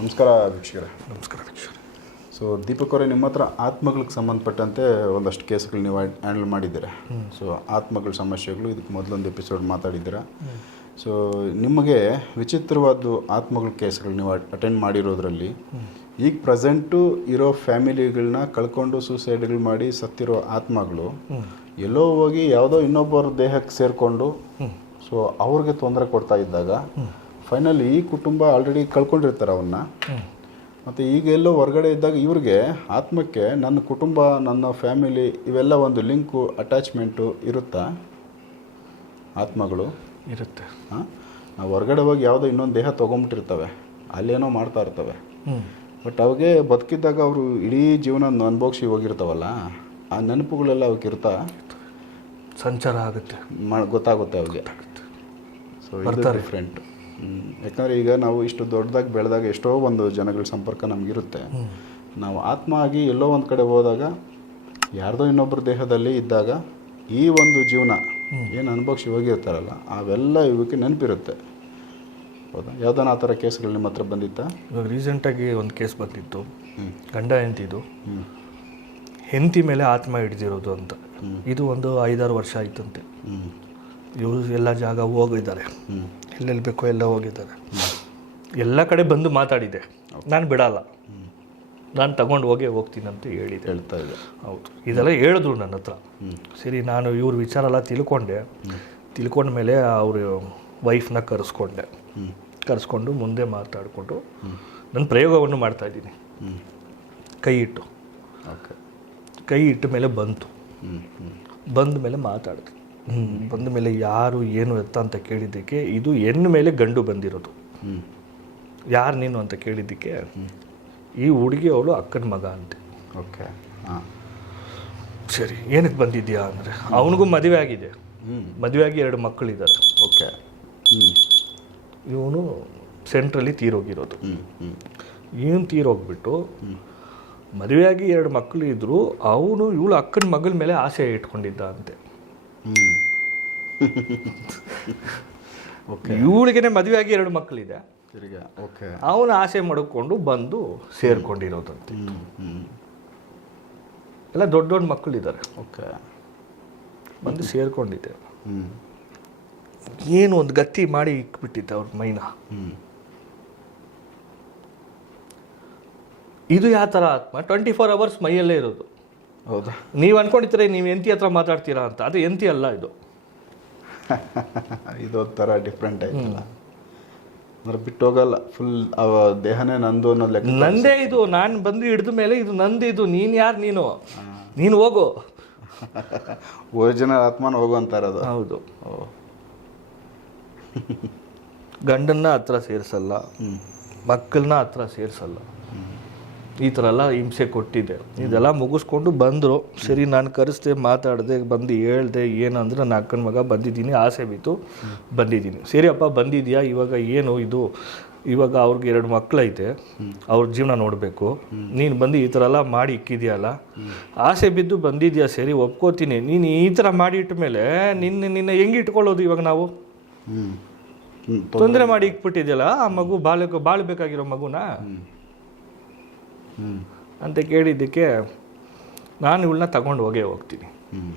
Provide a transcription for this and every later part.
ನಮಸ್ಕಾರ ವೀಕ್ಷಕರೇ. ನಮಸ್ಕಾರ ವೀಕ್ಷಕರೇ. ಸೊ ದೀಪಕ್ ಅವರೇ ನಿಮ್ಮ ಹತ್ರ ಆತ್ಮಗಳಿಗೆ ಸಂಬಂಧಪಟ್ಟಂತೆ ಒಂದಷ್ಟು ಕೇಸ್ಗಳು ನೀವು ಹ್ಯಾಂಡಲ್ ಮಾಡಿದ್ದೀರಾ? ಸೊ ಆತ್ಮಗಳ ಸಮಸ್ಯೆಗಳು ಇದಕ್ಕೆ ಮೊದಲೊಂದು ಎಪಿಸೋಡ್ ಮಾತಾಡಿದ್ದೀರಾ? ಸೊ ನಿಮಗೆ ವಿಚಿತ್ರವಾದ ಆತ್ಮಗಳ ಕೇಸ್ಗಳು ನೀವು ಅಟೆಂಡ್ ಮಾಡಿರೋದ್ರಲ್ಲಿ ಈಗ ಪ್ರೆಸೆಂಟು ಇರೋ ಫ್ಯಾಮಿಲಿಗಳನ್ನ ಕಳ್ಕೊಂಡು ಸೂಸೈಡ್ಗಳು ಮಾಡಿ ಸತ್ತಿರೋ ಆತ್ಮಗಳು ಎಲ್ಲೋ ಹೋಗಿ ಯಾವುದೋ ಇನ್ನೊಬ್ಬರ ದೇಹಕ್ಕೆ ಸೇರಿಕೊಂಡು ಸೊ ಅವ್ರಿಗೆ ತೊಂದರೆ ಕೊಡ್ತಾ ಇದ್ದಾಗ ಫೈನಲ್ ಈ ಕುಟುಂಬ ಆಲ್ರೆಡಿ ಕಳ್ಕೊಂಡಿರ್ತಾರೆ ಅವನ್ನ ಮತ್ತು ಈಗ ಎಲ್ಲೋ ಹೊರಗಡೆ ಇದ್ದಾಗ ಇವ್ರಿಗೆ ಆತ್ಮಕ್ಕೆ ನನ್ನ ಕುಟುಂಬ ನನ್ನ ಫ್ಯಾಮಿಲಿ ಇವೆಲ್ಲ ಒಂದು ಲಿಂಕು ಅಟ್ಯಾಚ್ಮೆಂಟು ಇರುತ್ತಾ? ಆತ್ಮಗಳು? ಇರುತ್ತೆ. ಹಾಂ? ನಾವು ಹೊರಗಡೆ ಹೋಗಿ ಯಾವುದೋ ಇನ್ನೊಂದು ದೇಹ ತೊಗೊಂಬಿಟ್ಟಿರ್ತವೆ. ಅಲ್ಲೇನೋ ಮಾಡ್ತಾ ಇರ್ತವೆ. ಬಟ್ ಅವಾಗೆ ಬದುಕಿದ್ದಾಗ ಅವರು ಇಡೀ ಜೀವನ ಅನುಭವಿಸಿ ಹೋಗಿರ್ತಾವಲ್ಲ ಆ ನೆನಪುಗಳೆಲ್ಲ ಅವಕ್ಕೆ ಇರ್ತಾ ಸಂಚಾರ ಆಗುತ್ತೆ. ಮಾ ಗೊತ್ತಾಗುತ್ತೆ ಅವ್ರಿಗೆ ಸೊ ಬರ್ತಾರೆ. ಡಿಫ್ರೆಂಟ್ ಯಾಕಂದರೆ ಈಗ ನಾವು ಇಷ್ಟು ದೊಡ್ಡದಾಗಿ ಬೆಳೆದಾಗ ಎಷ್ಟೋ ಒಂದು ಜನಗಳ ಸಂಪರ್ಕ ನಮಗಿರುತ್ತೆ. ನಾವು ಆತ್ಮ ಆಗಿ ಎಲ್ಲೋ ಒಂದು ಕಡೆ ಹೋದಾಗ ಯಾರ್ದೋ ಇನ್ನೊಬ್ಬರ ದೇಹದಲ್ಲಿ ಇದ್ದಾಗ ಈ ಒಂದು ಜೀವನ ಏನು ಅನುಭವಿಸಿ ಹೋಗಿರ್ತಾರಲ್ಲ ಅವೆಲ್ಲ ಇವಕ್ಕೆ ನೆನಪಿರುತ್ತೆ. ಹೌದಾ? ಯಾವ್ದಾನ ಆ ಥರ ಕೇಸ್ಗಳು ನಿಮ್ಮ ಹತ್ರ ಬಂದಿತ್ತಾ? ಇವಾಗ ರೀಸೆಂಟಾಗಿ ಒಂದು ಕೇಸ್ ಬಂದಿತ್ತು. ಗಂಡ ಹೆಂಡತಿದು. ಹ್ಞೂ ಹೆಂಡತಿ ಮೇಲೆ ಆತ್ಮ ಹಿಡಿದಿರೋದು ಅಂತ. ಇದು ಒಂದು ಐದಾರು ವರ್ಷ ಆಯ್ತಂತೆ. ಹ್ಞೂ ಇವರು ಎಲ್ಲ ಜಾಗ ಹೋಗಿದ್ದಾರೆ. ಹ್ಞೂ ಎಲ್ಲೆಲ್ಲಿ ಬೇಕೋ ಎಲ್ಲ ಹೋಗಿದ್ದಾರೆ. ಎಲ್ಲ ಕಡೆ ಬಂದು ಮಾತಾಡಿದೆ. ನಾನು ಬಿಡಲ್ಲ. ನಾನು ತಗೊಂಡು ಹೋಗೇ ಹೋಗ್ತೀನಿ ಅಂತ ಹೇಳಿದೆ. ಹೇಳ್ತಾ ಇದೆ. ಹೌದು. ಇದೆಲ್ಲ ಹೇಳಿದ್ರು ನನ್ನ ಹತ್ರ. ಸರಿ ನಾನು ಇವ್ರ ವಿಚಾರ ಎಲ್ಲ ತಿಳ್ಕೊಂಡೆ. ತಿಳ್ಕೊಂಡ ಮೇಲೆ ಅವ್ರ ವೈಫ್ನ ಕರೆಸ್ಕೊಂಡೆ. ಕರೆಸ್ಕೊಂಡು ಮುಂದೆ ಮಾತಾಡಿಕೊಂಡು ನನ್ನ ಪ್ರಯೋಗವನ್ನು ಮಾಡ್ತಾ ಇದ್ದೀನಿ. ಹ್ಞೂ ಕೈ ಇಟ್ಟು. ಕೈ ಇಟ್ಟ ಮೇಲೆ ಬಂತು. ಬಂದ ಮೇಲೆ ಮಾತಾಡಿದೆ. ಬಂದ ಮೇಲೆ ಯಾರು ಏನು ಎತ್ತ ಅಂತ ಕೇಳಿದ್ದಕ್ಕೆ ಇದು ಹೆಣ್ಣು ಮೇಲೆ ಗಂಡು ಬಂದಿರೋದು. ಹ್ಞೂ ಯಾರು ನೀನು ಅಂತ ಕೇಳಿದ್ದಕ್ಕೆ ಈ ಹುಡುಗಿ ಅವಳು ಅಕ್ಕನ ಮಗ ಅಂತೆ. ಓಕೆ ಹಾಂ. ಸರಿ ಏನಕ್ಕೆ ಬಂದಿದ್ಯಾ ಅಂದರೆ ಅವನಿಗೂ ಮದುವೆ ಆಗಿದೆ. ಹ್ಞೂ ಮದುವೆ ಆಗಿ ಎರಡು ಮಕ್ಕಳಿದ್ದಾರೆ ಓಕೆ. ಹ್ಞೂ ಇವನು ಸೆಂಟ್ರಲ್ಲಿ ತೀರೋಗಿರೋದು. ಹ್ಞೂ ಹ್ಞೂ ಇವನು ತೀರೋಗ್ಬಿಟ್ಟು ಮದುವೆಯಾಗಿ ಎರಡು ಮಕ್ಕಳು ಇದ್ದರು ಅವನು ಇವಳು ಅಕ್ಕನ ಮಗಳ ಮೇಲೆ ಆಸೆ ಇಟ್ಕೊಂಡಿದ್ದ ಅಂತೆ. ಓಕೆ ಮದುವೆ ಮದುವೆಯಾಗಿ ಎರಡು ಮಕ್ಕಳಿದೆ. ತಿರ್ಗಾ ಓಕೆ ಅವನು ಆಸೆ ಮಾಡಿಕೊಂಡು ಬಂದು ಸೇರ್ಕೊಂಡಿರೋದಂತೆ. ಎಲ್ಲ ದೊಡ್ಡ ದೊಡ್ಡ ಮಕ್ಕಳಿದ್ದಾರೆ. ಓಕೆ ಬಂದು ಸೇರ್ಕೊಂಡಿದ್ದೆ. ಏನು ಒಂದು ಗತ್ತಿ ಮಾಡಿ ಇಕ್ಬಿಟ್ಟಿದ್ದೆ ಅವ್ರ ಮೈನ. ಇದು ಯಾವ ಥರ ಆತ್ಮ? ಟ್ವೆಂಟಿ ಫೋರ್ ಅವರ್ಸ್ ಮೈಯಲ್ಲೇ ಇರೋದು. ಹೌದಾ. ನೀವು ಅನ್ಕೊಂಡಿದ್ರೆ ನೀವು ಎಂತಿ ಹತ್ರ ಮಾತಾಡ್ತೀರಾ ಅಂತ. ಅದು ಎಂತಿ ಅಲ್ಲ ಇದು. ಇದೊಂಥರ ಥರ ಡಿಫ್ರೆಂಟ್ ಆಯ್ತಲ್ಲ. ಅಂದ್ರೆ ಬಿಟ್ಟು ಹೋಗಲ್ಲ. ಫುಲ್ ದೇಹನೇ ನಂದು ಅನ್ನೋ ಲೆಕ್ಕ ನಂದೇ ಇದು. ನಾನು ಬಂದು ಹಿಡಿದ ಮೇಲೆ ಇದು ನಂದು ಇದು. ನೀನು ಯಾರು ನೀನು? ನೀನು ಹೋಗು. ಒರಿಜಿನಲ್ ಆತ್ಮನ ಹೋಗು ಅಂತಾರದು ಹೌದು. ಗಂಡನ್ನ ಹತ್ರ ಸೇರಿಸಲ್ಲ. ಮಕ್ಕಳನ್ನ ಹತ್ರ ಸೇರಿಸಲ್ಲ. ಈ ಥರ ಎಲ್ಲ ಹಿಂಸೆ ಕೊಟ್ಟಿದ್ದೆ ಇದೆಲ್ಲ ಮುಗಿಸ್ಕೊಂಡು ಬಂದರು. ಸರಿ ನಾನು ಕರೆಸ್ದೆ ಮಾತಾಡಿದೆ ಬಂದು ಹೇಳ್ದೆ ಏನಂದ್ರೆ ನನ್ನ ಅಕ್ಕನ ಮಗ ಬಂದಿದ್ದೀನಿ ಆಸೆ ಬಿತ್ತು ಬಂದಿದ್ದೀನಿ. ಸರಿ ಅಪ್ಪ ಬಂದಿದ್ಯಾ? ಇವಾಗ ಏನು ಇದು? ಇವಾಗ ಅವ್ರಿಗೆ ಎರಡು ಮಕ್ಕಳೈತೆ ಅವ್ರ ಜೀವನ ನೋಡಬೇಕು. ನೀನು ಬಂದು ಈ ಥರ ಎಲ್ಲ ಮಾಡಿ ಇಕ್ಕಿದ್ಯಲ್ಲ? ಆಸೆ ಬಿದ್ದು ಬಂದಿದ್ಯಾ? ಸರಿ ಒಪ್ಕೋತೀನಿ. ನೀನು ಈ ಥರ ಮಾಡಿ ಇಟ್ಟ ಮೇಲೆ ನಿನ್ನ ನಿನ್ನ ಹೆಂಗೆ ಇಟ್ಕೊಳ್ಳೋದು ಇವಾಗ ನಾವು? ತೊಂದರೆ ಮಾಡಿ ಇಕ್ಬಿಟ್ಟಿದ್ಯಲ್ಲ ಆ ಮಗು ಬಾಳ ಬಾಳ್ಬೇಕಾಗಿರೋ ಮಗುನ? ಅಂತ ಕೇಳಿದ್ದಕ್ಕೆ ನಾನು ಇವಳನ್ನ ತಗೊಂಡು ಹೋಗೇ ಹೋಗ್ತೀನಿ. ಹ್ಞೂ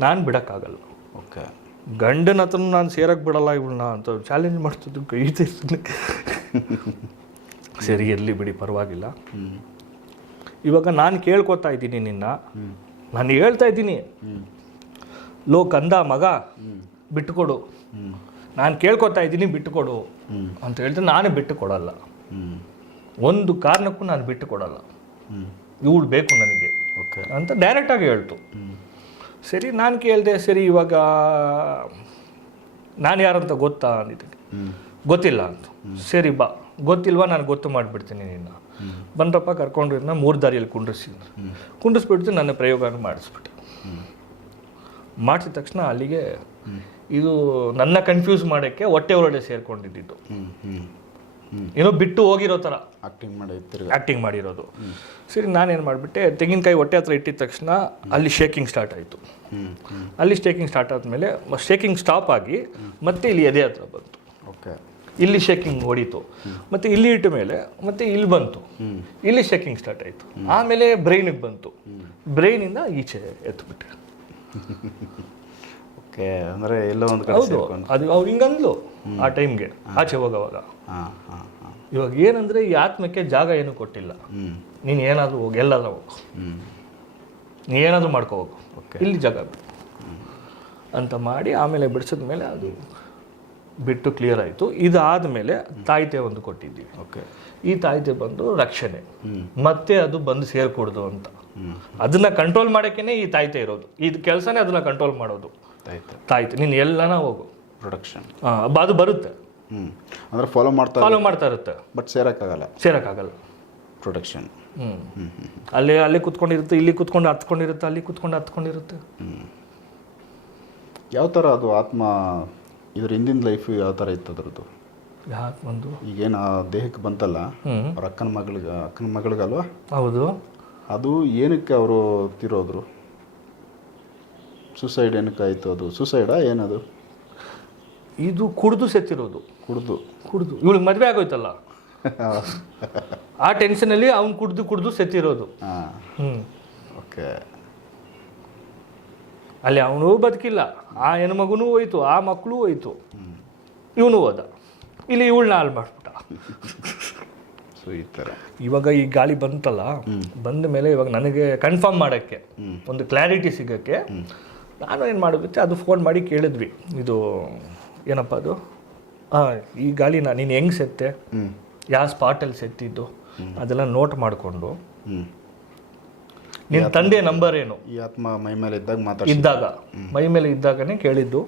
ನಾನು ಬಿಡೋಕ್ಕಾಗಲ್ಲ. ಓಕೆ. ಗಂಡನ ಹತ್ರ ನಾನು ಸೇರಕ್ಕೆ ಬಿಡಲ್ಲ ಇವಳನ್ನ ಅಂತ ಚಾಲೆಂಜ್ ಮಾಡ್ತಿದ್ದು ಕೈ. ಸರಿ ಇರಲಿ ಬಿಡಿ ಪರವಾಗಿಲ್ಲ. ಹ್ಞೂ ಇವಾಗ ನಾನು ಕೇಳ್ಕೊತಾ ಇದ್ದೀನಿ ನಿನ್ನ. ನಾನು ಹೇಳ್ತಾ ಇದ್ದೀನಿ. ಲೋ ಕಂದ ಮಗ ಬಿಟ್ಟುಕೊಡು. ನಾನು ಕೇಳ್ಕೊತಾ ಇದ್ದೀನಿ ಬಿಟ್ಟುಕೊಡು. ಅಂತ ಹೇಳಿದ್ರೆ ನಾನೇ ಬಿಟ್ಟು ಕೊಡಲ್ಲ ಹ್ಞೂ ಒಂದು ಕಾರಣಕ್ಕೂ ನಾನು ಬಿಟ್ಟು ಕೊಡಲ್ಲ ಇವಳು ಬೇಕು ನನಗೆ. ಓಕೆ. ಅಂತ ಡೈರೆಕ್ಟಾಗಿ ಹೇಳ್ತು. ಸರಿ ನಾನು ಕೇಳಿದೆ ಸರಿ ಇವಾಗ ನಾನು ಯಾರಂತ ಗೊತ್ತಾ ಅಂದಿದ್ದಕ್ಕೆ. ಗೊತ್ತಿಲ್ಲ ಅಂತ. ಸರಿ ಬಾ. ಗೊತ್ತಿಲ್ವಾ ನಾನು ಗೊತ್ತು ಮಾಡಿಬಿಡ್ತೀನಿ ನಿನ್ನ. ಬಂದ್ರಪ್ಪ ಕರ್ಕೊಂಡು ನಾನು ಮೂರು ದಾರಿಯಲ್ಲಿ ಕುಂಡ್ರಿಸಿ ಕುಂಡ್ರಿಸ್ಬಿಡ್ತು ನನ್ನ ಪ್ರಯೋಗನ ಮಾಡಿಸ್ಬಿಟ್ಟೆ. ಮಾಡಿಸಿದ ತಕ್ಷಣ ಅಲ್ಲಿಗೆ ಇದು ನನ್ನ ಕನ್ಫ್ಯೂಸ್ ಮಾಡೋಕ್ಕೆ ಹೊಟ್ಟೆ ಒಳಗಡೆ ಸೇರ್ಕೊಂಡಿದ್ದು ಏನೋ ಬಿಟ್ಟು ಹೋಗಿರೋ ಥರ. ಆಕ್ಟಿಂಗ್ ಮಾಡಿ ಆ್ಯಕ್ಟಿಂಗ್ ಮಾಡಿರೋದು. ಸರಿ ನಾನೇನು ಮಾಡಿಬಿಟ್ಟೆ ತೆಂಗಿನಕಾಯಿ ಹೊಟ್ಟೆ ಹತ್ರ ಇಟ್ಟಿದ ತಕ್ಷಣ ಅಲ್ಲಿ ಶೇಕಿಂಗ್ ಸ್ಟಾರ್ಟ್ ಆಯಿತು. ಅಲ್ಲಿ ಶೇಕಿಂಗ್ ಸ್ಟಾರ್ಟ್ ಆದಮೇಲೆ ಶೇಕಿಂಗ್ ಸ್ಟಾಪ್ ಆಗಿ ಮತ್ತೆ ಇಲ್ಲಿ ಎದೆ ಹತ್ರ ಬಂತು. ಓಕೆ. ಇಲ್ಲಿ ಶೇಕಿಂಗ್ ಹೊಡಿತು. ಮತ್ತೆ ಇಲ್ಲಿ ಇಟ್ಟ ಮೇಲೆ ಮತ್ತೆ ಇಲ್ಲಿ ಬಂತು. ಇಲ್ಲಿ ಶೇಕಿಂಗ್ ಸ್ಟಾರ್ಟ್ ಆಯಿತು. ಆಮೇಲೆ ಬ್ರೈನಿಗೆ ಬಂತು. ಬ್ರೈನಿಂದ ಈಚೆ ಎತ್ಬಿಟ್ಟೆ. ಓಕೆ ಅಂದರೆ ಎಲ್ಲೋ ಒಂದು ಕಡೆ ಹೌದು. ಅದು ಅವ್ರು ಹಿಂಗಂದ್ಲು ಆ ಟೈಮ್ಗೆ ಆಚೆ ಹೋಗೋವಾಗ. ಹಾಂ ಹಾಂ ಹಾಂ. ಇವಾಗ ಏನಂದ್ರೆ ಈ ಆತ್ಮಕ್ಕೆ ಜಾಗ ಏನು ಕೊಟ್ಟಿಲ್ಲ. ಹ್ಞೂ ನೀನು ಏನಾದರೂ ಹೋಗಿ ಎಲ್ಲಾದ್ರೂ ಹೋಗು. ಹ್ಞೂ ನೀ ಏನಾದರೂ ಮಾಡ್ಕೋ ಹೋಗು ಇಲ್ಲಿ ಜಾಗ ಬಿಡು ಅಂತ ಮಾಡಿ ಆಮೇಲೆ ಬಿಡಿಸಿದ ಮೇಲೆ ಅದು ಬಿಟ್ಟು ಕ್ಲಿಯರ್ ಆಯಿತು. ಇದಾದಮೇಲೆ ತಾಯ್ತೆ ಒಂದು ಕೊಟ್ಟಿದ್ದೀವಿ. ಓಕೆ ಈ ತಾಯ್ತೆ ಬಂದು ರಕ್ಷಣೆ. ಮತ್ತೆ ಅದು ಬಂದು ಸೇರ್ಕೊಡ್ದು ಅಂತ. ಅದನ್ನ ಕಂಟ್ರೋಲ್ ಮಾಡೋಕ್ಕೇನೆ ಈ ತಾಯ್ತೆ ಇರೋದು. ಇದು ಕೆಲಸನೇ ಅದನ್ನ ಕಂಟ್ರೋಲ್ ಮಾಡೋದು. ತಾಯ್ತೆ. ನೀನು ಎಲ್ಲನ ಹೋಗು. ಪ್ರೊಡಕ್ಷನ್ ಬ- ಅದು ಬರುತ್ತೆ. ಹ್ಞೂ ಅಂದರೆ ಫಾಲೋ ಮಾಡ್ತಾ ಫಾಲೋ ಮಾಡ್ತಾ ಇರುತ್ತೆ. ಬಟ್ ಸೇರೋಕ್ಕಾಗಲ್ಲ. ಸೇರೋಕ್ಕಾಗಲ್ಲ. ಪ್ರೊಡಕ್ಷನ್ ಹ್ಞೂ ಅಲ್ಲಿ ಅಲ್ಲಿ ಕುತ್ಕೊಂಡಿರುತ್ತೆ ಇಲ್ಲಿ ಕುತ್ಕೊಂಡು ಹತ್ಕೊಂಡಿರುತ್ತೆ ಅಲ್ಲಿ ಕುತ್ಕೊಂಡು ಹತ್ಕೊಂಡಿರುತ್ತೆ ಯಾವ ಥರ ಅದು ಆತ್ಮ ಇದ್ರ ಹಿಂದಿನ ಲೈಫ್ ಯಾವ ಥರ ಇತ್ತು ಅದ್ರದ್ದು? ಒಂದು ಈಗೇನು ಆ ದೇಹಕ್ಕೆ ಬಂತಲ್ಲ ಅವ್ರ ಅಕ್ಕನ ಮಗಳಿಗೆ ಅಕ್ಕನ ಮಗಳಿಗಲ್ವಾ? ಹೌದು. ಅದು ಏನಕ್ಕೆ ಅವರು ತಿರೋದ್ರು? ಸುಸೈಡ್ ಏನಕ್ಕೆ ಆಯಿತು ಅದು? ಸುಸೈಡಾ ಏನದು? ಇದು ಕುಡಿದು ಸೆತ್ತಿರೋದು. ಕುಡ್ದು. ಕುಡಿದು. ಇವಳಿಗೆ ಮದುವೆ ಆಗೋಯ್ತಲ್ಲ? ಆ ಟೆನ್ಷನಲ್ಲಿ ಅವ್ನು ಕುಡ್ದು ಕುಡಿದು ಸೆತ್ತಿರೋದು. ಹಾಂ. ಹ್ಞೂ ಓಕೆ. ಅಲ್ಲಿ ಅವನು ಬದುಕಿಲ್ಲ. ಆ ಹೆಣ್ಮಗುನೂ ಹೋಯ್ತು ಆ ಮಕ್ಕಳು ಹೋಯ್ತು. ಇವನು ಹೋದ. ಇಲ್ಲಿ ಇವಳನ್ನ ಹಾಳು ಮಾಡಿಬಿಟ್ಟ. ಸೊ ಈ ಥರ ಇವಾಗ ಈ ಗಾಳಿ ಬಂತಲ್ಲ ಬಂದ ಮೇಲೆ ಇವಾಗ ನನಗೆ ಕನ್ಫರ್ಮ್ ಮಾಡೋಕ್ಕೆ ಒಂದು ಕ್ಲಾರಿಟಿ ಸಿಗೋಕ್ಕೆ ನಾನು ಏನು ಮಾಡೋದಕ್ಕೆ ಅದು ಫೋನ್ ಮಾಡಿ ಕೇಳಿದ್ವಿ. ಇದು ಏನಪ್ಪ ಅದು? ಹಾಂ ಈ ಗಾಳಿನ ನೀನು ಹೆಂಗೆ ಸೆತ್ತೆ? ಯಾವ ಸ್ಪಾಟಲ್ಲಿ ಸೆತ್ತಿದ್ದು? ಅದೆಲ್ಲ ನೋಟ್ ಮಾಡಿಕೊಂಡು. ಹ್ಞೂ ನಿನ್ನ ತಂದೆ ನಂಬರ್ ಏನು? ಈ ಆತ್ಮ ಮೈ ಮೇಲೆ ಇದ್ದಾಗ ಮಾತಾಡ್ಸಿ ಇದ್ದಾಗ. ಮೈ ಮೇಲೆ ಇದ್ದಾಗನೇ ಕೇಳಿದ್ದು.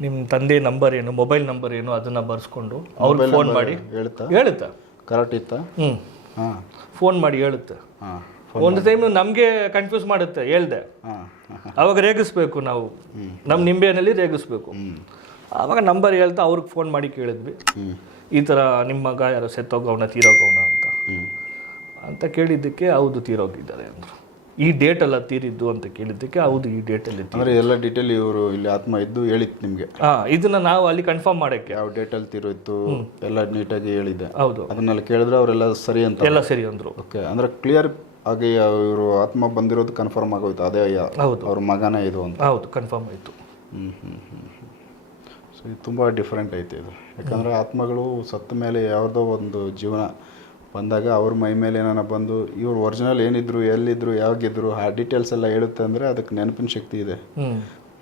ನಿಮ್ಮ ತಂದೆ ನಂಬರ್ ಏನು ಮೊಬೈಲ್ ನಂಬರ್ ಏನು ಅದನ್ನು ಬರ್ಸ್ಕೊಂಡು ಅವ್ರು ಫೋನ್ ಮಾಡಿ ಹೇಳ್ತಾ? ಹೇಳುತ್ತೆ ಕರೆಕ್ಟ್ ಇತ್ತ? ಹ್ಞೂ ಹಾಂ. ಫೋನ್ ಮಾಡಿ ಹೇಳುತ್ತೆ ಹಾಂ ಒಂದು ಟೈಮ್ ನಮಗೆ ಕನ್ಫ್ಯೂಸ್ ಮಾಡುತ್ತೆ ಹೇಳ್ದೆ. ಹಾಂ. ಅವಾಗ ರೇಗಿಸ್ಬೇಕು ನಾವು. ನಮ್ಮ ನಿಂಬೆನಲ್ಲಿ ರೇಗಿಸ್ಬೇಕು. ಆವಾಗ ನಂಬರ್ ಹೇಳ್ತಾ ಅವ್ರಿಗೆ ಫೋನ್ ಮಾಡಿ ಕೇಳಿದ್ವಿ. ಈ ಥರ ನಿಮ್ಮ ಮಗ ಯಾರೋ ಸೆತ್ತೋಗವನ ತೀರೋಗವನ ಅಂತ. ಅಂತ ಕೇಳಿದ್ದಕ್ಕೆ ಹೌದು ತೀರೋಗಿದ್ದಾರೆ ಅಂದರು. ಈ ಡೇಟ್ ಅಲ್ಲ ತೀರಿದ್ದು ಅಂತ ಕೇಳಿದ್ದಕ್ಕೆ ಹೌದು ಈ ಡೇಟಲ್ಲಿ ಅಂದರೆ ಎಲ್ಲ ಡೀಟೇಲ್ ಇವರು ಇಲ್ಲಿ ಆತ್ಮ ಇದ್ದು ಹೇಳಿತ್ತು ನಿಮಗೆ. ಹಾಂ ಇದನ್ನ ನಾವು ಅಲ್ಲಿ ಕನ್ಫರ್ಮ್ ಮಾಡೋಕ್ಕೆ. ಯಾವ ಡೇಟಲ್ಲಿ ತೀರೋಯ್ತು ಎಲ್ಲ ನೀಟಾಗಿ ಹೇಳಿದೆ ಹೌದು. ಅದನ್ನೆಲ್ಲ ಕೇಳಿದ್ರೆ ಅವರೆಲ್ಲ ಸರಿ ಅಂತ. ಎಲ್ಲ ಸರಿ ಅಂದರು. ಓಕೆ ಅಂದರೆ ಕ್ಲಿಯರ್ ಆಗಿ ಇವರು ಆತ್ಮ ಬಂದಿರೋದು ಕನ್ಫರ್ಮ್ ಆಗೋಯ್ತು. ಅದೇ ಅಯ್ಯ ಹೌದು. ಅವ್ರ ಮಗನೇ ಇದು ಅಂತ. ಹೌದು ಕನ್ಫರ್ಮ್ ಆಯಿತು. ಹ್ಞೂ ಹ್ಞೂ ಹ್ಞೂ ಸೊ ಇದು ತುಂಬ ಡಿಫ್ರೆಂಟ್ ಐತೆ ಇದು. ಯಾಕಂದರೆ ಆತ್ಮಗಳು ಸತ್ತ ಮೇಲೆ ಯಾವುದೋ ಒಂದು ಜೀವನ ಬಂದಾಗ ಅವ್ರ ಮೈ ಮೇಲೆ ಏನಾರ ಬಂದು ಇವ್ರು ಒರಿಜಿನಲ್ ಏನಿದ್ರು ಎಲ್ಲಿದ್ರು ಯಾವಾಗಿದ್ರು ಆ ಡೀಟೇಲ್ಸ್ ಎಲ್ಲ ಹೇಳುತ್ತೆ ಅಂದರೆ ಅದಕ್ಕೆ ನೆನಪಿನ ಶಕ್ತಿ ಇದೆ.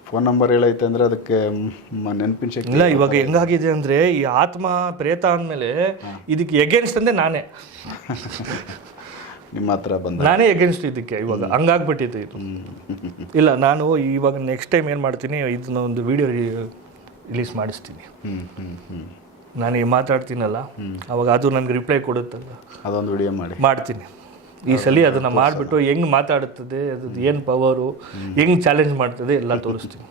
ಫೋನ್ ನಂಬರ್ ಹೇಳೈತೆ ಅಂದರೆ ಅದಕ್ಕೆ ನೆನಪಿನ ಶಕ್ತಿ ಇಲ್ಲ ಇವಾಗ ಹೆಂಗಾಗಿದೆ ಅಂದರೆ ಈ ಆತ್ಮ ಪ್ರೇತ ಅಂದಮೇಲೆ ಇದಕ್ಕೆ ಎಗೇನ್ಸ್ಟ್ ಅಂದರೆ ನಾನೇ. ನಿಮ್ಮ ಹತ್ರ ಬಂದ ನಾನೇ ಎಗೇನ್ಸ್ಟ್ ಇದಕ್ಕೆ ಇವಾಗ. ಹಂಗಾಗ್ಬಿಟ್ಟಿತ್ತು ಇದು. ಇಲ್ಲ ನಾನು ಇವಾಗ ನೆಕ್ಸ್ಟ್ ಟೈಮ್ ಏನು ಮಾಡ್ತೀನಿ ಇದನ್ನ ಒಂದು ವಿಡಿಯೋ ರಿಲೀಸ್ ಮಾಡಿಸ್ತೀನಿ. ನಾನು ಮಾತಾಡ್ತೀನಲ್ಲ ಅವಾಗ ಅದು ನನಗೆ ರಿಪ್ಲೈ ಕೊಡುತ್ತಲ್ಲ. ಅದೊಂದು ವಿಡಿಯೋ ಮಾಡಿ. ಮಾಡ್ತೀನಿ. ಈ ಸಲ ಅದನ್ನು ಮಾಡಿಬಿಟ್ಟು ಹೆಂಗ್ ಮಾತಾಡುತ್ತದೆ ಅದು ಏನು ಪವರು ಹೆಂಗ್ ಚಾಲೆಂಜ್ ಮಾಡ್ತದೆ ಎಲ್ಲ ತೋರಿಸ್ತೀನಿ.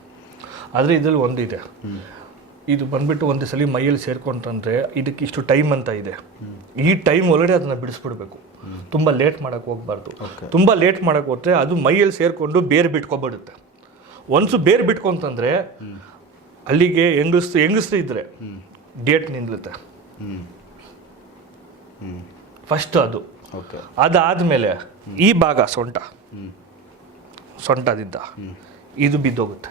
ಆದರೆ ಇದರಲ್ಲಿ ಒಂದಿದೆ. ಇದು ಬಂದ್ಬಿಟ್ಟು ಒಂದು ಸಲ ಮೈಯಲ್ಲಿ ಸೇರ್ಕೊಂತಂದರೆ ಇದಕ್ಕೆ ಇಷ್ಟು ಟೈಮ್ ಅಂತ ಇದೆ. ಈ ಟೈಮ್ ಒಳಗಡೆ ಅದನ್ನ ಬಿಡಿಸ್ಬಿಡ್ಬೇಕು. ತುಂಬ ಲೇಟ್ ಮಾಡಕ್ಕೆ ಹೋಗ್ಬಾರ್ದು. ತುಂಬ ಲೇಟ್ ಮಾಡಕ್ಕೆ ಹೋದ್ರೆ ಅದು ಮೈಯಲ್ಲಿ ಸೇರ್ಕೊಂಡು ಬೇರೆ ಬಿಟ್ಕೊಬಿಡುತ್ತೆ. ಒನ್ಸು ಬೇರೆ ಬಿಟ್ಕೊಂತಂದ್ರೆ ಅಲ್ಲಿಗೆ ಹೆಂಗಸ್ತು ಹೆಂಗಸ್ರು ಇದ್ರೆ ಡೇಟ್ ನಿಲ್ಲುತ್ತೆ ಫಸ್ಟ್ ಅದು. ಅದಾದಮೇಲೆ ಈ ಭಾಗ ಸೊಂಟ. ಸೊಂಟದಿಂದ ಇದು ಬಿದ್ದೋಗುತ್ತೆ.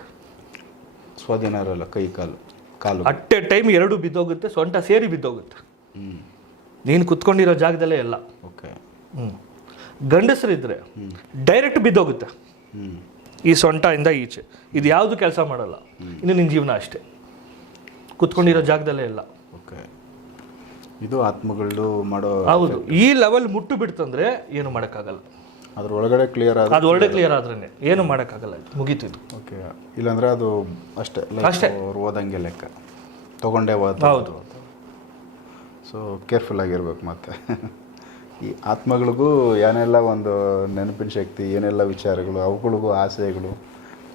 ಸ್ವಾಧೀನ ಇರಲ್ಲ ಕೈ ಕಾಲು. ಕಾಲು ಅಟ್ ಎ ಟೈಮ್ ಎರಡು ಬಿದ್ದೋಗುತ್ತೆ ಸೊಂಟ ಸೇರಿ ಬಿದ್ದೋಗುತ್ತೆ. ನೀನು ಕುತ್ಕೊಂಡಿರೋ ಜಾಗದಲ್ಲೇ ಎಲ್ಲ. ಓಕೆ ಹ್ಞೂ ಗಂಡಸರಿದ್ರೆ ಡೈರೆಕ್ಟ್ ಬಿದ್ದೋಗುತ್ತೆ. ಈ ಈ ಇಂದ ಈಚೆ. ಇದು ಯಾವುದು ಕೆಲಸ ಮಾಡಲ್ಲ. ಇನ್ನು ನಿನ್ನ ಜೀವನ ಅಷ್ಟೇ. ಕುತ್ಕೊಂಡಿರೋ ಜಾಗದಲ್ಲೇ ಎಲ್ಲ. ಓಕೆ ಇದು ಆತ್ಮಗಳು ಮಾಡೋ ಹೌದು. ಈ ಲೆವೆಲ್ ಮುಟ್ಟು ಬಿಡ್ತಂದ್ರೆ ಏನು ಮಾಡೋಕ್ಕಾಗಲ್ಲ. ಅದ್ರ ಒಳಗಡೆ ಕ್ಲಿಯರ್ ಆದ ಅದು ಒಳ್ಳೆ ಕ್ಲಿಯರ್ ಆದ್ರೇನೆ. ಏನು ಮಾಡೋಕ್ಕಾಗಲ್ಲ ಮುಗೀತು ಇದು. ಓಕೆ ಇಲ್ಲಾಂದ್ರೆ ಅದು ಅಷ್ಟೇ ಅಷ್ಟೇ. ಅವ್ರು ಓದಂಗೆ ಲೆಕ್ಕ. ತೊಗೊಂಡೇ ಹೋದ ಹೌದು. ಸೊ ಕೇರ್ಫುಲ್ ಆಗಿರ್ಬೇಕು ಮತ್ತೆ. ಈ ಆತ್ಮಗಳಿಗೂ ಏನೆಲ್ಲ ಒಂದು ನೆನಪಿನ ಶಕ್ತಿ ಏನೆಲ್ಲ ವಿಚಾರಗಳು ಅವುಗಳಿಗೂ ಆಸೆಗಳು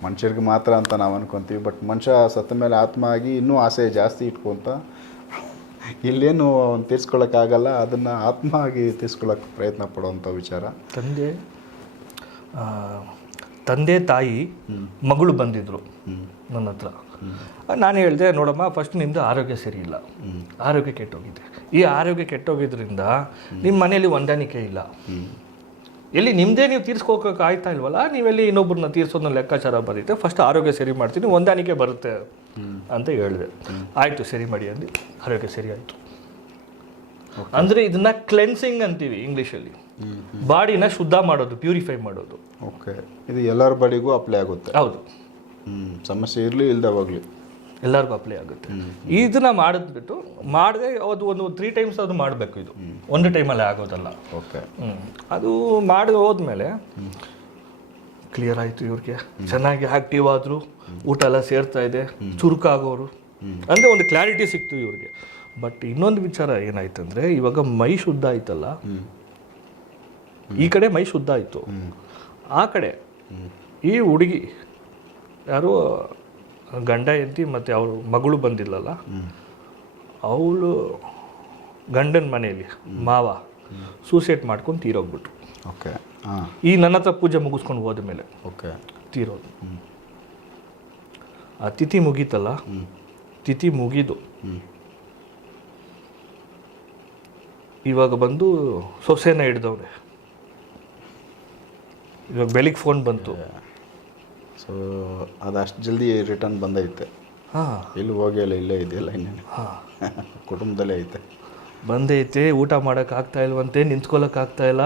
ಮನುಷ್ಯರಿಗೆ ಮಾತ್ರ ಅಂತ ನಾವು ಅನ್ಕೊತೀವಿ. ಬಟ್ ಮನುಷ್ಯ ಸತ್ತ ಮೇಲೆ ಆತ್ಮ ಆಗಿ ಇನ್ನೂ ಆಸೆ ಜಾಸ್ತಿ ಇಟ್ಕೊಂತ ಇಲ್ಲೇನು ಅವ್ನು ತೀರ್ಸ್ಕೊಳಕ್ಕಾಗಲ್ಲ ಅದನ್ನು ಆತ್ಮ ಆಗಿ ತೀರ್ಸ್ಕೊಳಕ್ಕೆ ಪ್ರಯತ್ನ ಪಡುವಂಥ ವಿಚಾರ. ತಂದೆ ಆ, ತಂದೆ ತಾಯಿ ಮಗಳು ಬಂದಿದ್ದರು ನನ್ನ ಹತ್ರ. ನಾನು ಹೇಳಿದೆ ನೋಡಮ್ಮ ಫಸ್ಟ್ ನಿಮ್ಮದು ಆರೋಗ್ಯ ಸರಿ ಇಲ್ಲ. ಆರೋಗ್ಯ ಕೆಟ್ಟೋಗಿದೆ. ಈ ಆರೋಗ್ಯ ಕೆಟ್ಟೋಗಿದ್ದರಿಂದ ನಿಮ್ಮ ಮನೆಯಲ್ಲಿ ಹೊಂದಾಣಿಕೆ ಇಲ್ಲ. ಎಲ್ಲಿ ನಿಮ್ಮದೇ ನೀವು ತೀರ್ಸ್ಕೋಕೆ ಆಯ್ತಾ ಇಲ್ವಲ್ಲ ನೀವೆಲ್ಲಿ ಇನ್ನೊಬ್ಬರನ್ನ ತೀರ್ಸೋದನ್ನ ಲೆಕ್ಕಾಚಾರ ಬರೀತೆ ಫಸ್ಟ್ ಆರೋಗ್ಯ ಸರಿ ಮಾಡ್ತೀನಿ ಹೊಂದಾಣಿಕೆ ಬರುತ್ತೆ ಅಂತ ಹೇಳಿದೆ. ಆಯಿತು ಸರಿ ಮಾಡಿ ಅಂದು. ಆರೋಗ್ಯ ಸರಿ ಆಯಿತು. ಅಂದರೆ ಇದನ್ನ ಕ್ಲೆನ್ಸಿಂಗ್ ಅಂತೀವಿ ಇಂಗ್ಲೀಷಲ್ಲಿ ಬಾಡಿನ ಶುದ್ಧ ಮಾಡೋದು ಪ್ಯೂರಿಫೈ ಮಾಡೋದು. ಓಕೆ ಇದು ಎಲ್ಲರ ಬಾಡಿಗೂ ಅಪ್ಲೈ ಆಗುತ್ತೆ. ಹೌದು. ಸಮಸ್ಯೆ ಇರಲಿ ಇಲ್ದವಾಗಲಿ ಎಲ್ಲರಿಗೂ ಅಪ್ಲೈ ಆಗುತ್ತೆ. ಇದನ್ನ ಮಾಡಿದ್ಬಿಟ್ಟು ಮಾಡಿದೆ ಅದು ಒಂದು ತ್ರೀ ಟೈಮ್ಸ್ ಅದು ಮಾಡಬೇಕು ಇದು. ಒಂದು ಟೈಮಲ್ಲಿ ಆಗೋದಲ್ಲ. ಓಕೆ. ಅದು ಮಾಡಿ ಹೋದ್ಮೇಲೆ ಕ್ಲಿಯರ್ ಆಯಿತು ಇವ್ರಿಗೆ. ಚೆನ್ನಾಗಿ ಆಕ್ಟಿವ್ ಆದರು ಊಟ ಎಲ್ಲ ಸೇರ್ತಾ ಇದೆ ಚುರುಕಾಗೋರು. ಅಂದರೆ ಒಂದು ಕ್ಲಾರಿಟಿ ಸಿಕ್ತು ಇವ್ರಿಗೆ. ಬಟ್ ಇನ್ನೊಂದು ವಿಚಾರ ಏನಾಯ್ತಂದ್ರೆ ಇವಾಗ ಮೈ ಶುದ್ಧ ಆಯ್ತಲ್ಲ? ಈ ಕಡೆ ಮೈ ಶುದ್ಧ ಆಯಿತು. ಆ ಕಡೆ ಈ ಹುಡುಗಿ ಯಾರು ಗಂಡ ಹೆಂಡತಿ ಮತ್ತು ಅವ್ರ ಮಗಳು ಬಂದಿಲ್ಲಲ್ಲ? ಅವಳು ಗಂಡನ ಮನೆಯಲ್ಲಿ ಮಾವ ಸೂಸೈಡ್ ಮಾಡ್ಕೊಂಡು ತೀರೋಗ್ಬಿಟ್ರು. ಓಕೆ ಈ ನನ್ನ ಹತ್ರ ಪೂಜೆ ಮುಗಿಸ್ಕೊಂಡು ಹೋದ ಮೇಲೆ ಓಕೆ. ತೀರೋದು. ಆ ತಿಥಿ ಮುಗೀತಲ್ಲ? ತಿಥಿ ಮುಗಿದು. ಇವಾಗ ಬಂದು ಸೊಸೆನ ಹಿಡ್ದವ್ರೆ ಇವಾಗ ಬೆಳಿಗ್ಗೆ ಫೋನ್ ಬಂತು. ಸೊ ಅದು ಅಷ್ಟು ಜಲ್ದಿ ರಿಟರ್ನ್ ಬಂದೈತೆ. ಹಾಂ. ಎಲ್ಲೂ ಹೋಗಿಲ್ಲ ಇಲ್ಲೇ ಇದೆಯಲ್ಲ ಇನ್ನೇನು? ಹಾಂ. ಕುಟುಂಬದಲ್ಲೇ ಐತೆ. ಬಂದೈತೆ ಊಟ ಮಾಡೋಕೆ ಆಗ್ತಾ ಇಲ್ವಂತೆ ನಿಂತ್ಕೊಳ್ಳೋಕೆ ಆಗ್ತಾ ಇಲ್ಲ.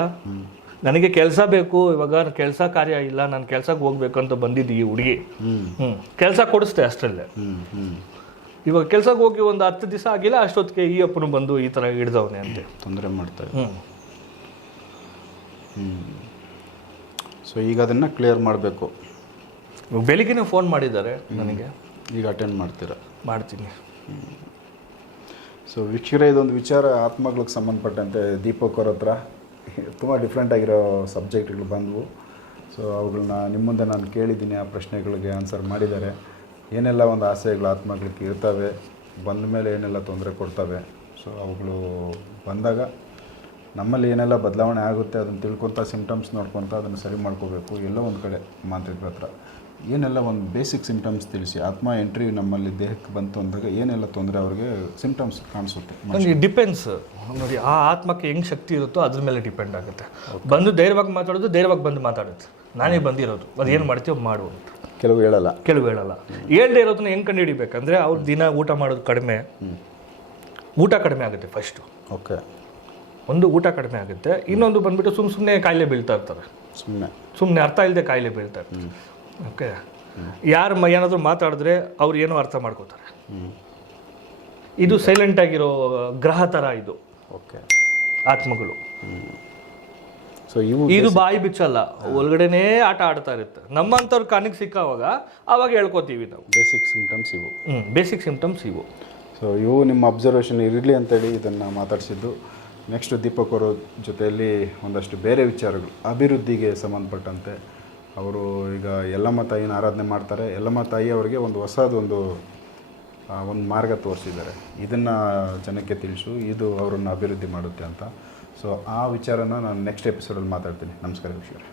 ನನಗೆ ಕೆಲಸ ಬೇಕು ಇವಾಗ ಕೆಲಸ ಕಾರ್ಯ ಇಲ್ಲ ನಾನು ಕೆಲ್ಸಕ್ಕೆ ಹೋಗ್ಬೇಕಂತ ಬಂದಿದ್ದು ಈ ಹುಡುಗಿ. ಹ್ಞೂ ಹ್ಞೂ ಕೆಲಸ ಕೊಡಿಸ್ತೆ ಅಷ್ಟರಲ್ಲೇ. ಇವಾಗ ಕೆಲ್ಸಕ್ಕೆ ಹೋಗಿ ಒಂದು ಹತ್ತು ದಿವಸ ಆಗಿಲ್ಲ ಅಷ್ಟೊತ್ತಿಗೆ ಈ ಅಪ್ಪನು ಬಂದು ಈ ಥರ ಹಿಡ್ದವನೇ ಅಂತೆ. ತೊಂದರೆ ಮಾಡ್ತಾರೆ ಹ್ಞೂ ಹ್ಞೂ ಸೊ ಈಗ ಅದನ್ನು ಕ್ಲಿಯರ್ ಮಾಡಬೇಕು. ಬೆಳಿಗ್ಗೆನೇ ಫೋನ್ ಮಾಡಿದ್ದಾರೆ ನನಗೆ. ಈಗ ಅಟೆಂಡ್ ಮಾಡ್ತೀರಾ? ಮಾಡ್ತೀನಿ. ಸೊ ವೀಕ್ಷಕರೇ ಇದೊಂದು ವಿಚಾರ ಆತ್ಮಗಳಿಗೆ ಸಂಬಂಧಪಟ್ಟಂತೆ ದೀಪಕ್ ಅವ್ರ ಹತ್ರ. ತುಂಬ ಡಿಫ್ರೆಂಟ್ ಆಗಿರೋ ಸಬ್ಜೆಕ್ಟ್ಗಳು ಬಂದವು. ಸೊ ಅವುಗಳನ್ನ ನಿಮ್ಮ ಮುಂದೆ ನಾನು ಕೇಳಿದ್ದೀನಿ ಆ ಪ್ರಶ್ನೆಗಳಿಗೆ ಆನ್ಸರ್ ಮಾಡಿದ್ದಾರೆ. ಏನೆಲ್ಲ ಒಂದು ಆಸೆಗಳು ಆತ್ಮಗಳಿಗೆ ಇರ್ತವೆ? ಬಂದ ಮೇಲೆ ಏನೆಲ್ಲ ತೊಂದರೆ ಕೊಡ್ತವೆ? ಸೊ ಅವುಗಳು ಬಂದಾಗ ನಮ್ಮಲ್ಲಿ ಏನೆಲ್ಲ ಬದಲಾವಣೆ ಆಗುತ್ತೆ ಅದನ್ನು ತಿಳ್ಕೊತ ಸಿಮ್ಟಮ್ಸ್ ನೋಡ್ಕೊತ ಅದನ್ನು ಸರಿ ಮಾಡ್ಕೋಬೇಕು ಎಲ್ಲೋ ಒಂದು ಕಡೆ ಮಾಂತ್ರಿಕರ ಹತ್ರ. ಏನೆಲ್ಲ ಒಂದು ಬೇಸಿಕ್ ಸಿಂಪ್ಟಮ್ಸ್ ತಿಳಿಸಿ? ಆತ್ಮ ಎಂಟ್ರಿ ನಮ್ಮಲ್ಲಿ ದೇಹಕ್ಕೆ ಬಂತು ಅಂದಾಗ ಏನೆಲ್ಲ ತೊಂದರೆ ಅವ್ರಿಗೆ ಸಿಂಪ್ಟಮ್ಸ್ ಕಾಣಿಸುತ್ತೆ ನನಗೆ ಡಿಪೆಂಡ್ಸ್ ನೋಡಿ ಆ ಆತ್ಮಕ್ಕೆ ಹೆಂಗ್ ಶಕ್ತಿ ಇರುತ್ತೋ ಅದ್ರ ಮೇಲೆ ಡಿಪೆಂಡ್ ಆಗುತ್ತೆ. ಬಂದು ಧೈರ್ಯವಾಗಿ ಮಾತಾಡೋದು ಧೈರ್ಯವಾಗಿ ಬಂದು ಮಾತಾಡುತ್ತೆ. ನಾನೇ ಬಂದಿರೋದು. ಅದು ಏನು ಮಾಡ್ತೀವೋ ಮಾಡು ಅಂತ. ಕೆಲವು ಹೇಳಲ್ಲ. ಕೆಲವು ಹೇಳಲ್ಲ. ಹೇಳ್ದೇ ಇರೋದನ್ನ ಹೆಂಗೆ ಕಂಡು ಹಿಡಿಬೇಕಂದ್ರೆ ಅವ್ರು ದಿನ ಊಟ ಮಾಡೋದು ಕಡಿಮೆ. ಊಟ ಕಡಿಮೆ ಆಗುತ್ತೆ ಫಸ್ಟು ಓಕೆ ಒಂದು ಊಟ ಕಡಿಮೆ ಆಗುತ್ತೆ. ಇನ್ನೊಂದು ಬಂದ್ಬಿಟ್ಟು ಸುಮ್ಮ ಸುಮ್ಮನೆ ಕಾಯಿಲೆ ಬೀಳ್ತಾ ಇರ್ತಾರೆ ಸುಮ್ಮನೆ ಸುಮ್ಮನೆ ಅರ್ಥ ಇಲ್ಲದೆ ಕಾಯಿಲೆ ಬೀಳ್ತಾ ಇರ್ತಾರೆ ಓಕೆ. ಯಾರು ಮ ಏನಾದರೂ ಮಾತಾಡಿದ್ರೆ ಅವ್ರು ಏನೋ ಅರ್ಥ ಮಾಡ್ಕೋತಾರೆ. ಹ್ಞೂ ಇದು ಸೈಲೆಂಟ್ ಆಗಿರೋ ಗ್ರಹ ಥರ ಇದು. ಓಕೆ. ಆತ್ಮಗಳು. ಸೊ ಇವು ಇದು ಬಾಯಿ ಬಿಚ್ಚಲ್ಲ. ಒಳಗಡೆನೇ ಆಟ ಆಡ್ತಾ ಇರುತ್ತೆ. ನಮ್ಮಂಥವ್ರು ಕಣ್ಣಿಗೆ ಸಿಕ್ಕಾವಾಗ ಆವಾಗ ಹೇಳ್ಕೊತೀವಿ ನಾವು. ಬೇಸಿಕ್ ಸಿಂಪ್ಟಮ್ಸ್ ಇವು. ಹ್ಞೂ ಬೇಸಿಕ್ ಸಿಂಪ್ಟಮ್ಸ್ ಇವು. ಸೊ ಇವು ನಿಮ್ಮ ಅಬ್ಸರ್ವೇಷನ್ ಇರಲಿ ಅಂತೇಳಿ ಇದನ್ನು ಮಾತಾಡಿಸಿದ್ದು. ನೆಕ್ಸ್ಟ್ ದೀಪಕ್ ಅವರ ಜೊತೆಯಲ್ಲಿ ಒಂದಷ್ಟು ಬೇರೆ ವಿಚಾರಗಳು. ಅಭಿವೃದ್ಧಿಗೆ ಸಂಬಂಧಪಟ್ಟಂತೆ. ಅವರು ಈಗ ಯಲ್ಲಮ್ಮ ತಾಯಿನ ಆರಾಧನೆ ಮಾಡ್ತಾರೆ. ಯಲ್ಲಮ್ಮ ತಾಯಿ ಅವರಿಗೆ ಒಂದು ಹೊಸದೊಂದು ಒಂದು ಮಾರ್ಗ ತೋರಿಸಿದ್ದಾರೆ. ಇದನ್ನು ಜನಕ್ಕೆ ತಿಳಿಸು, ಇದು ಅವರನ್ನು ಅಭಿವೃದ್ಧಿ ಮಾಡುತ್ತೆ ಅಂತ. ಸೊ ಆ ವಿಚಾರನ ನಾನು ನೆಕ್ಸ್ಟ್ ಎಪಿಸೋಡಲ್ಲಿ ಮಾತಾಡ್ತೀನಿ. ನಮಸ್ಕಾರ ವೀಕ್ಷಕರೇ.